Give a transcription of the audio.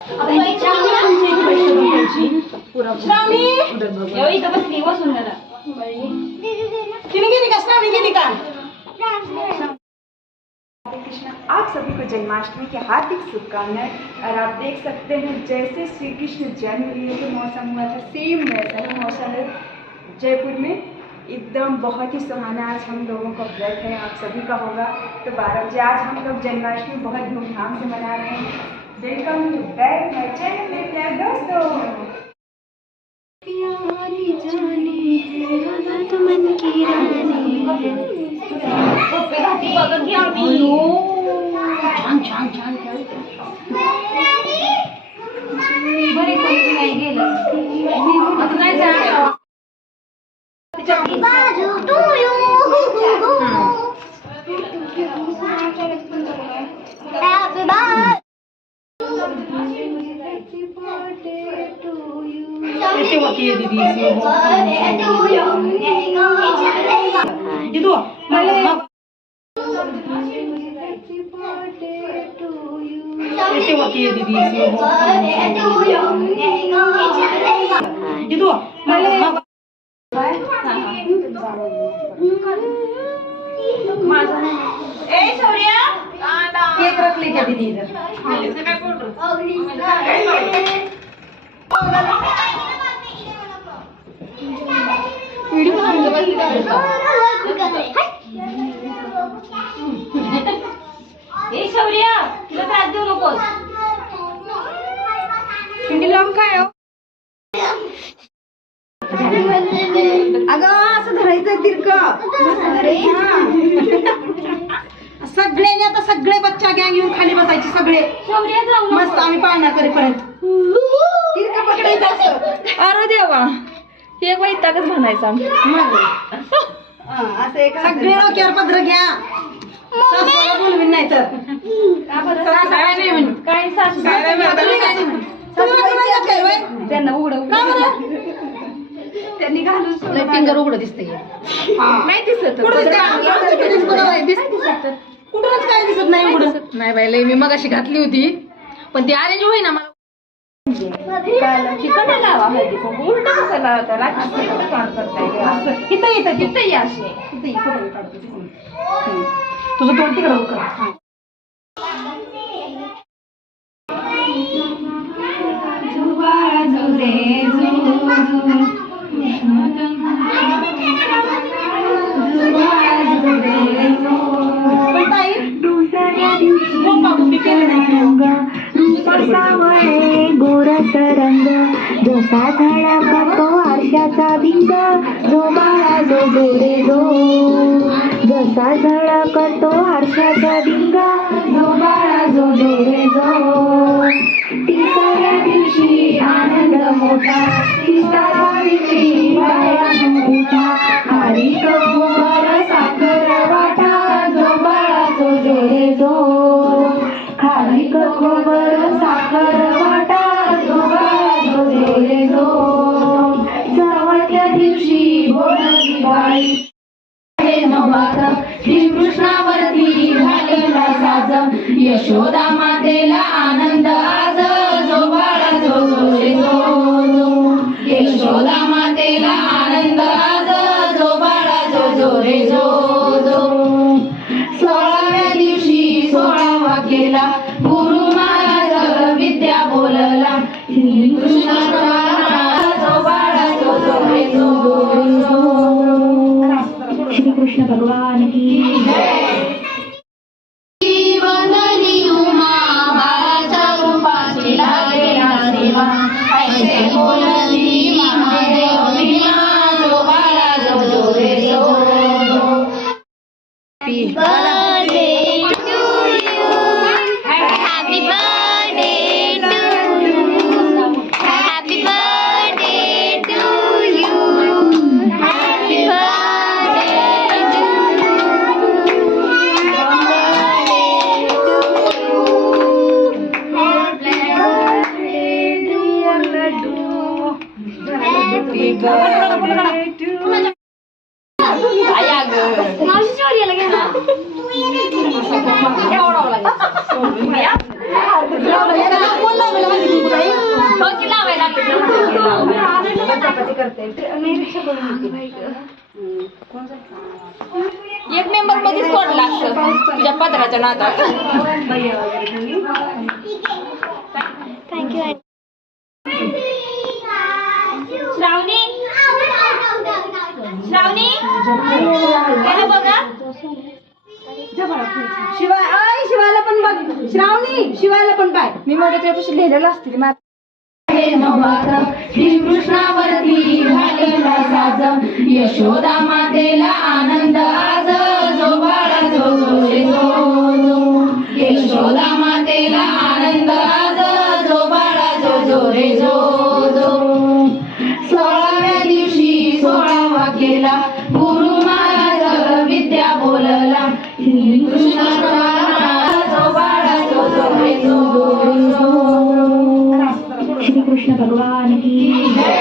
आप सभी को जन्माष्टमी की हार्दिक शुभकामनाएं। और आप देख सकते हैं जैसे श्री कृष्ण जन्म लिए तो मौसम हुआ था, सेम वैसा ही मौसम है जयपुर में। एकदम बहुत ही सुहाना। आज हम लोगों का व्रत है, आप सभी का होगा। तो 12 बजे आज हम लोग जन्माष्टमी बहुत धूमधाम से मना रहे हैं। Welcome to back my channel में प्यारे दोस्तों। मन की रानी छान बरे कोणी नाही गेलं आता काय जाणार बाजू तू कैसे होती है दीदी दीदू कैसे होती है दीदी दीदू केक रख ले क्या दीदी इधर वीडियो शौर्या तुला त्रास देऊ नकोस पिंडी लावून काय हो अगं असं धरायचं तिरक सगळ्यांनी आता सगळे बच्चा गँग येऊन खाली बसायचे सगळे मस्त आम्ही पाळणा करेपर्यंत तिरक पकडायचं असं अरे देवा हे वैतागच म्हणायचा असं एक सगळे डोक्यावर पदर घ्या सासूला बोलवीन नाही तर काय सासू त्यांना उघड त्यांनी घालून फिंगर उघड दिसतंय नाही दिसत कुठूनच काय दिसत नाही उघड नाही बाई मी मग अशी घातली होती पण ती अरेंज होईना मला तिकडे लावा उलट कसं लावता इथं येतं तिथं या असे तुझं तोंड तिकडं कर गोरस रंग जसा झाडा करतो आरशाचा भिंग जो बाळा जो जोरे जो जसा झाडा करतो आरशाचा भिंग जो बाळा जो जोरे जो तिसऱ्या दिवशी आनंद मोठा सीता सावित्री बाया मोठा हरी गोबर साखर वाटा जो बाळा जो जोरे जो खाली गोबर साखर वाटा जो बाळा जो जोरे जो चवथ्या दिवशी बोल दिवाळी श्रीकृष्णावरती झालेला साज यशोदा मातेला आनंद आज जो बाळा जो जोरे जो यशोदा मातेला आनंद आज जो बाळा जो जोरे जो 16व्या दिवशी 16वा केला गुरु महाराज विद्या बोलला श्रीकृष्णाचा जो बाळा जो जोरे जो श्री कृष्ण भगवान की जीवनली उमा बाळाच्या रूपाची लागेला सेवा ऐसे बोलली महादेव मीना जो बाळा जो जोरे जो कोण लावलं एक मेंबर मध्ये सोडला असं तुझ्या पदराच्या नादात. थँक्यू. श्रावणी श्रावणी त्याला बघा. शिवायला पण बघ श्रावणी, शिवायला पण पाय. मी मग त्याच्यापाशी लिहिलेलं असते श्रीकृष्णावरती झालेला साज यशोदा मातेला आनंद आज जो बाळा जो जो रे जो. यशोदा मातेला आनंद आज जो बाळा जो जो रे जो जो. 16व्या दिवशी 16वा केला गुरु महाराज विद्या बोलला. श्रीकृष्णाचा जो बाळा जो जो रे जो जो. श्री कृष्ण भगवान की जय.